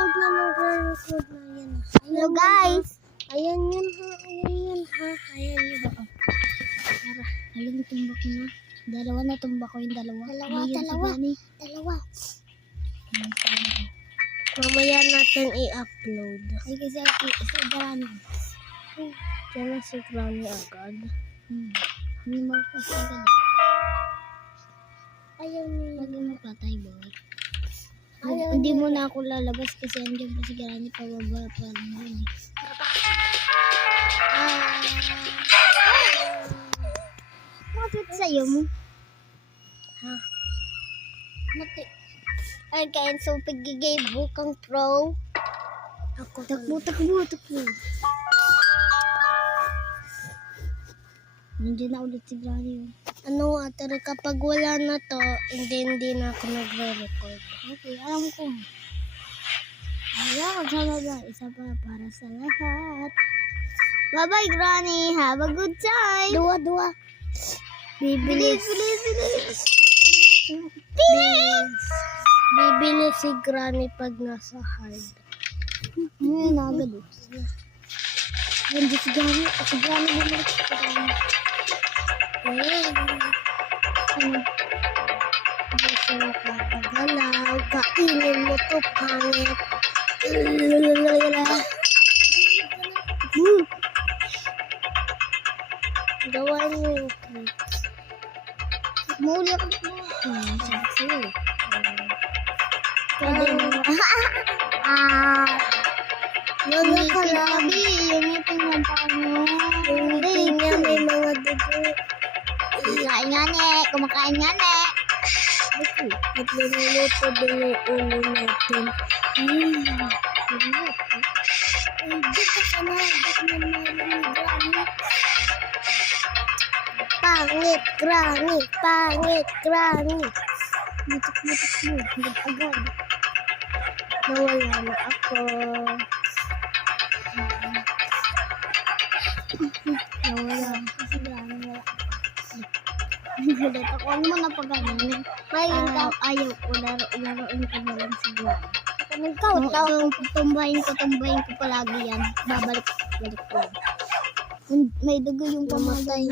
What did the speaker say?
nagre-record na yan. Hello guys! Ayan yun ha. Ayan yun ha. Tara, haling tumbak ko na. Dalawa na tumbak ko yung dalawa. Dalawa. Mamaya natin i-upload. Ay kasi isa dyan. Diyan na si Granny agad. Hindi mo kasi agad. Ayan yun. Huwag mo patay boy. Hindi mo na ako lalabas kasi andyan pa si Granny pababa pa lang yun. Bakit sa'yo mo? Ha? Mati. Ay kaya so pagigay bukang pro. Ako Takbo. Nandiyan na ulit si Granny. Ano ate, kapag wala na to, hindi na ako nagre-record. Okay, alam ko. Ayaw, sama ba? Isa pa para sa lahat. Bye-bye, Granny. Have a good time. Dua. Bibilis. Bibili si Granny pag nasa hard. Ngayon, agad. Nandiyan si Granny. Si Granny bumalik si Granny. Ano? Gusto mo kakagalaw, kainin mo to, pangit. Gawain mo yung cake. Muli ako dito. Sabi sa'yo. Pwede mo. Mga kalabi. Yung ngipin mo paano? Yung ngipin niya may mga dugo. Kumakain nga ne. Kumakain nga ne. At niluluto din yung ulo natin. Hindi ka sa nagit na meron ni Granny. Pangit, Granny. Mutok mo. Hanggang agad. Nawala na ako. Nawala. Kasi Granny wala. Nagulat ako. Ano mo na pag-anin? Ayaw ko. Laruin ko na lang si Granny. Tumbahin ko palagi yan. Babalik ko. May dugo yung pamatay.